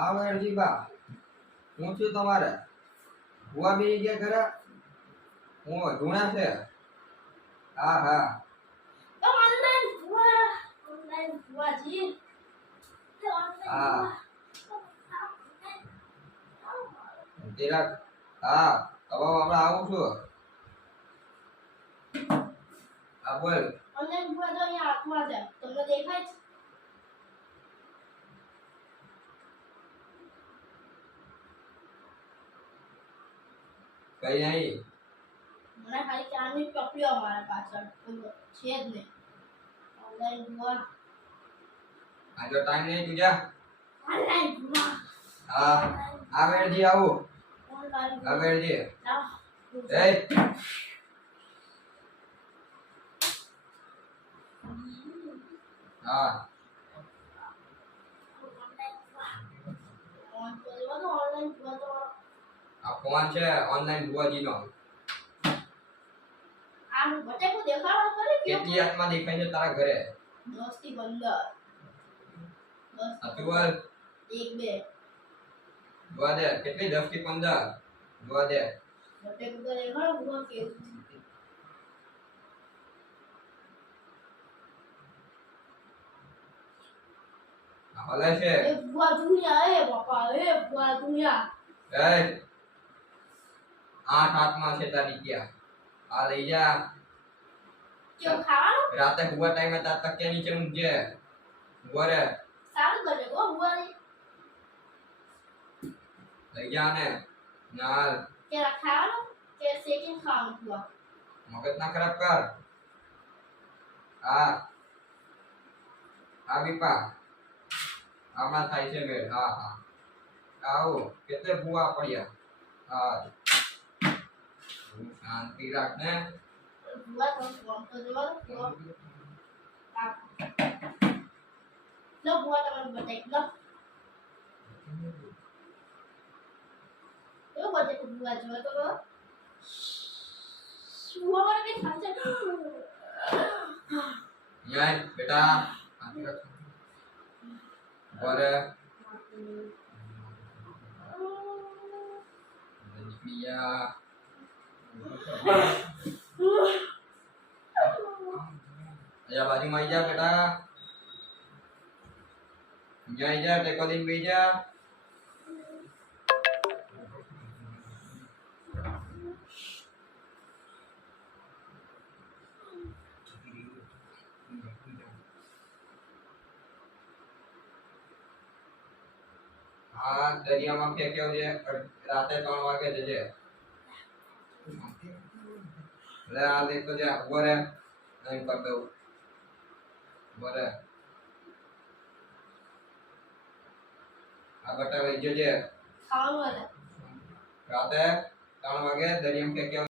આવે અરજીબા હું છું તમારે ભુવા બી ગયા ખરા હું ધૂણા છે હા હા તો ઓનલાઈન ભુવાજી હા જરાક હા હવે આપણે આવું છું હા બોલ ઓનલાઈન ભુવા જો અહીંયા હાથમાં છે તમને દેખાય છે કઈ નહીં મને ખાલી ચારની ટોપલીઓ મારા પાછળ છે જ નહીં ઓનલાઈન ભુવા આ જો ટાઈમ નહીં તુજા ઓનલાઈન ભુવા હા આવેરજી આવું ઓનલાઈન આવેરજી એ હા ઓનલાઈન ભુવા તો આ ફોન છે ઓનલાઈન ભુવાજીનો આમ બટેકો દેખાડો કરે કે કેટલી આત્મા દેખાય છે તારા ઘરે 10 થી 15 અતુવલ 1 2 જોવા દે કેટલી 10 થી 15 જોવા દે બટેકો તો દેખાડો ભુવા કેવું હલે છે એ ભુવા દુનિયા એ બાપા એ ભુવા દુનિયા એ આઠ આત્મા છે તારી ગયા આ લઈ જા કેવું ખાવાનું રાતે હુવા ટાઈમે તાર તકિયા નીચે ઊંઘજે વરે સારું કરે ગો ભુવા લઈ જા ને નાલ કે ખાવાનું કે શેકીને ખાવાનું ભુવા મગજ ના ખરાબ કર હા હા બીપા આમાં થાય છે મેળ હા હા આવો કેટલે ભૂવા પડ્યા હા તું શાંતિ રાખ ને ભુવા તો ફોન તો જોવો ભુવા લો ભુવા તમને બતાઈ લો તો બતાઈ ભુવા જોવો તો ભુવા મારે કઈ થાશે યાર બેટા શાંતિ રાખ વરે દિયા આયા બાજુમાં આવી જા બેટા અહીંયા આવી જા ટેકો દઈને બેસી જા હા દરિયામાં ફેંક્યો છે રાતે 3 વાગે જજે લે આ દેખ તો જા ઉભો રે નહીં કર દઉં ઉભો રે આ બટા લઈ જજે ખાવાનું રાતે 3 વાગે દરિયામાં ફેંક્યો